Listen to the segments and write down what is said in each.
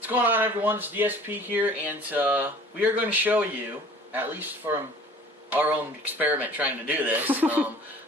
What's going on, everyone? It's DSP here, and we are going to show you, at least from our own experiment trying to do this,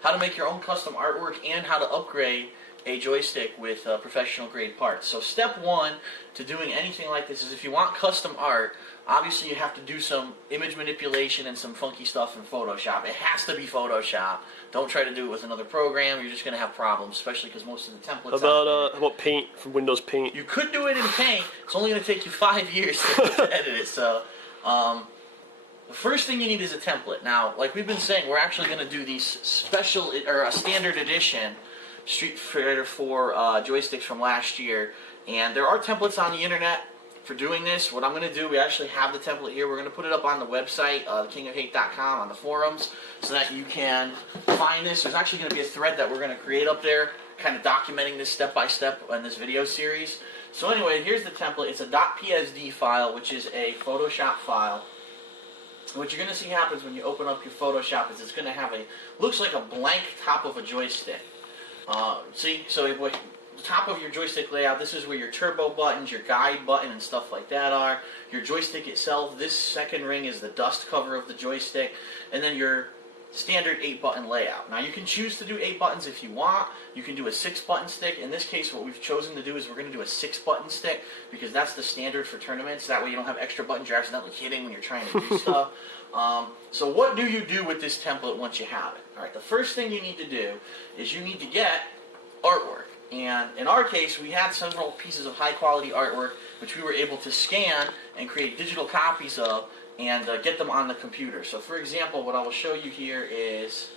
how to make your own custom artwork and how to upgrade a joystick with professional grade parts. So step one to doing anything like this is if you want custom art, obviously you have to do some image manipulation and some funky stuff in Photoshop. It has to be Photoshop. Don't try to do it with another program. You're just going to have problems, especially because most of the templates how about Paint from Windows Paint? You could do it in Paint. It's only going to take you 5 years to edit it. So the first thing you need is a template. Now, like we've been saying, we're actually going to do these special or a standard edition Street Fighter 4 joysticks from last year, and there are templates on the internet for doing this. What I'm going to do, we actually have the template here. We're going to put it up on the website, TKOHD.com, on the forums, so that you can find this. There's actually going to be a thread that we're going to create up there, kind of documenting this step by step in this video series. So anyway, here's the template. It's a .psd file, which is a Photoshop file. What you're going to see happens when you open up your Photoshop is it's going to have looks like a blank top of a joystick. See, so the top of your joystick layout, this is where your turbo buttons, your guide button and stuff like that are. Your joystick itself, this second ring is the dust cover of the joystick, and then your standard 8-button layout. Now you can choose to do 8 buttons if you want. You can do a 6-button stick. In this case, what we've chosen to do is we're going to do a 6-button stick because that's the standard for tournaments. That way you don't have extra buttons you're accidentally hitting when you're trying to do stuff. So what do you do with this template once you have it? Alright, the first thing you need to do is you need to get artwork. And in our case, we had several pieces of high-quality artwork which we were able to scan and create digital copies of and get them on the computer. So for example, what I will show you here is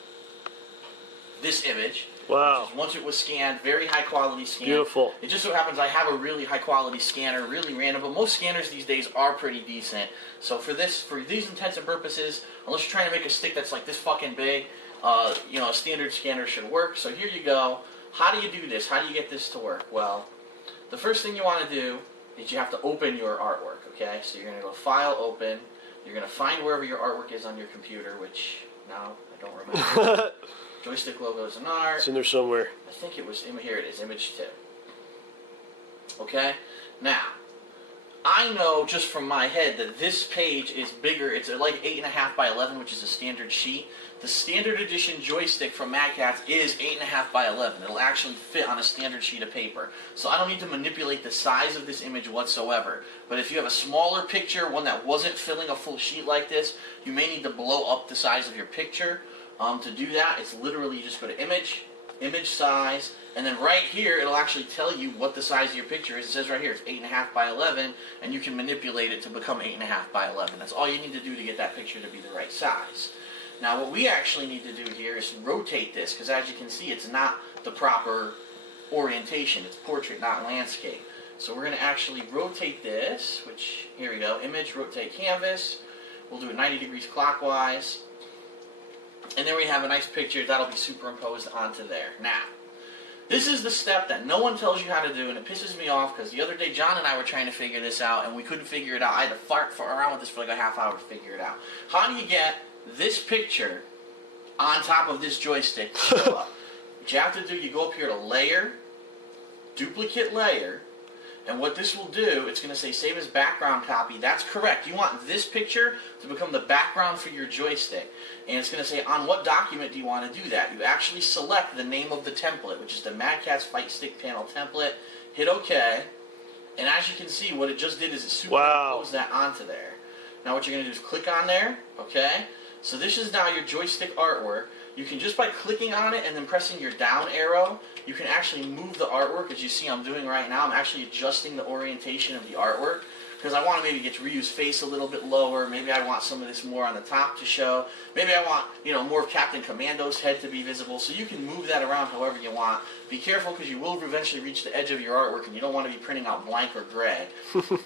this image. Wow. Which is, once it was scanned, very high quality scan. Beautiful. It just so happens I have a really high quality scanner, really random, but most scanners these days are pretty decent. So for these intents and purposes, unless you're trying to make a stick that's like this fucking big, you know, a standard scanner should work. So here you go. How do you do this? How do you get this to work? Well, the first thing you want to do is you have to open your artwork, okay? So you're going to go File, Open. You're going to find wherever your artwork is on your computer, which now I don't remember. Joystick logo is an art. It's in there somewhere. I think it was, here it is, Image 2. Okay? Now, I know just from my head that this page is bigger. It's like 8.5 by 11, which is a standard sheet. The standard edition joystick from Mad Catz is 8.5 by 11. It'll actually fit on a standard sheet of paper. So I don't need to manipulate the size of this image whatsoever. But if you have a smaller picture, one that wasn't filling a full sheet like this, you may need to blow up the size of your picture. To do that, it's literally you just go to Image, Image Size, and then right here it'll actually tell you what the size of your picture is. It says right here it's 8.5 by 11, and you can manipulate it to become 8.5 by 11. That's all you need to do to get that picture to be the right size. Now what we actually need to do here is rotate this, because as you can see it's not the proper orientation. It's portrait, not landscape. So we're going to actually rotate this, which, here we go, Image, Rotate Canvas. We'll do it 90 degrees clockwise. And then we have a nice picture that'll be superimposed onto there. Now, this is the step that no one tells you how to do, and it pisses me off because the other day John and I were trying to figure this out, and we couldn't figure it out. I had to fart around with this for like a half hour to figure it out. How do you get this picture on top of this joystick to show up? What you have to do, you go up here to Layer, Duplicate Layer, and what this will do, it's going to say Save as Background Copy. That's correct. You want this picture to become the background for your joystick. And it's going to say, on what document do you want to do that? You actually select the name of the template, which is the Mad Catz Fight Stick Panel template. Hit OK. And as you can see, what it just did is it superimposed that onto there. Now what you're going to do is click on there. Okay? So this is now your joystick artwork. You can, just by clicking on it and then pressing your down arrow, you can actually move the artwork, as you see I'm doing right now. I'm actually adjusting the orientation of the artwork because I want to maybe get Ryu's face a little bit lower. Maybe I want some of this more on the top to show. Maybe I want, you know, more of Captain Commando's head to be visible. So you can move that around however you want. Be careful because you will eventually reach the edge of your artwork and you don't want to be printing out blank or gray.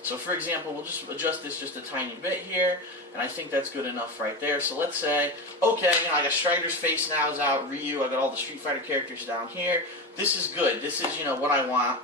So for example, we'll just adjust this just a tiny bit here, and I think that's good enough right there. So let's say, okay, you know, I got Strider's face now is out, Ryu, I got all the Street Fighter characters down here. This is good. This is, you know, what I want.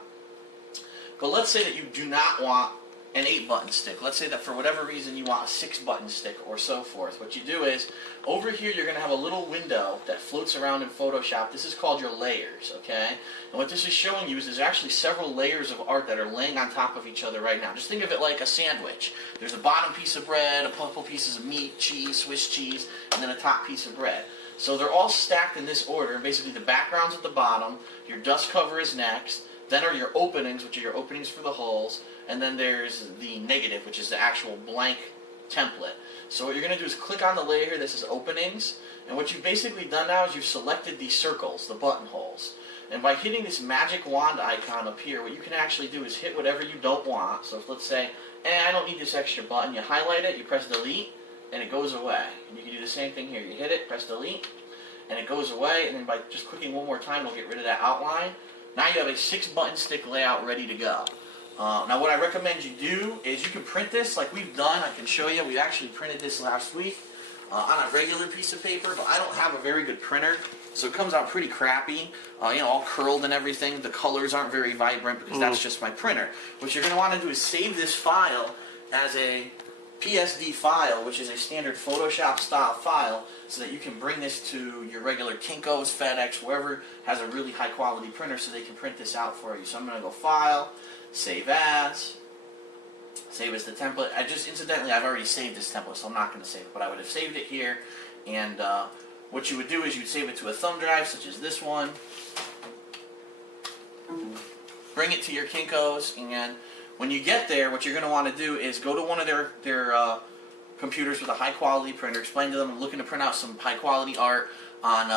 But let's say that you do not want an 8-button stick. Let's say that for whatever reason you want a 6-button stick or so forth. What you do is, over here you're going to have a little window that floats around in Photoshop. This is called your layers, okay? And what this is showing you is there's actually several layers of art that are laying on top of each other right now. Just think of it like a sandwich. There's a bottom piece of bread, a couple pieces of meat, cheese, Swiss cheese, and then a top piece of bread. So they're all stacked in this order, and basically the background's at the bottom, your dust cover is next, then are your openings, which are your openings for the holes, and then there's the negative, which is the actual blank template. So what you're going to do is click on the layer here that says openings, and what you've basically done now is you've selected these circles, the buttonholes. And by hitting this magic wand icon up here, what you can actually do is hit whatever you don't want. So if, let's say, I don't need this extra button, you highlight it, you press delete, and it goes away. And you can do the same thing here. You hit it, press delete, and it goes away, and then by just clicking one more time, it'll get rid of that outline. Now you have a 6-button stick layout ready to go. Now what I recommend you do is you can print this like we've done. I can show you. We actually printed this last week on a regular piece of paper, but I don't have a very good printer, so it comes out pretty crappy, all curled and everything. The colors aren't very vibrant because that's just my printer. What you're going to want to do is save this file as a PSD file, which is a standard Photoshop style file, so that you can bring this to your regular Kinko's, FedEx, whoever has a really high quality printer so they can print this out for you. So I'm going to go File, Save As the template. Incidentally, I've already saved this template, so I'm not going to save it, but I would have saved it here, and what you would do is you'd save it to a thumb drive, such as this one, bring it to your Kinko's, and when you get there, what you're going to want to do is go to one of their computers with a high quality printer, explain to them I'm looking to print out some high quality art on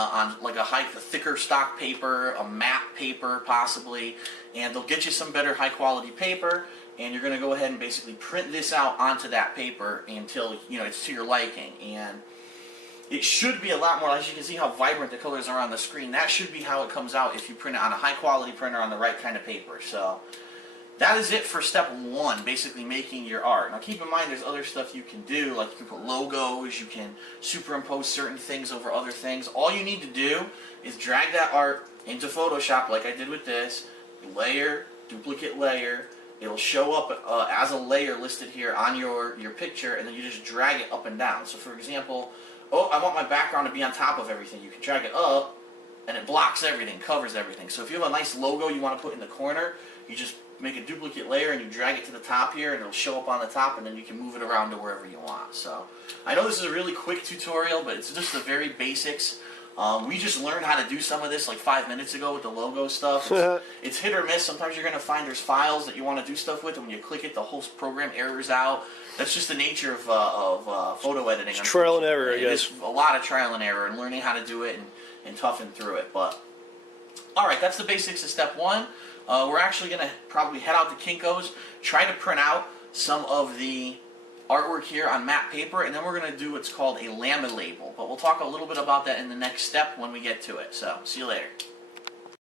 like a thicker stock paper, a matte paper possibly, and they'll get you some better high quality paper, and you're going to go ahead and basically print this out onto that paper until it's to your liking. And it should be a lot more, as you can see how vibrant the colors are on the screen. That should be how it comes out if you print it on a high quality printer on the right kind of paper. So that is it for step 1, basically making your art. Now keep in mind there's other stuff you can do, like you can put logos, you can superimpose certain things over other things. All you need to do is drag that art into Photoshop like I did with this, layer, duplicate layer. It'll show up as a layer listed here on your picture, and then you just drag it up and down. So for example, I want my background to be on top of everything. You can drag it up, and it blocks everything, covers everything. So if you have a nice logo you want to put in the corner, you just make a duplicate layer and you drag it to the top here, and it'll show up on the top, and then you can move it around to wherever you want. So I know this is a really quick tutorial, but it's just the very basics. We just learned how to do some of this like 5 minutes ago with the logo stuff. It's hit or miss. Sometimes you're going to find there's files that you want to do stuff with, and when you click it, the whole program errors out. That's just the nature of photo editing. It's trial and error, I guess. It's a lot of trial and error and learning how to do it and toughen through it. But alright, that's the basics of step 1. We're actually going to probably head out to Kinko's, try to print out some of the artwork here on matte paper, and then we're going to do what's called a laminate label. But we'll talk a little bit about that in the next step when we get to it. So, see you later.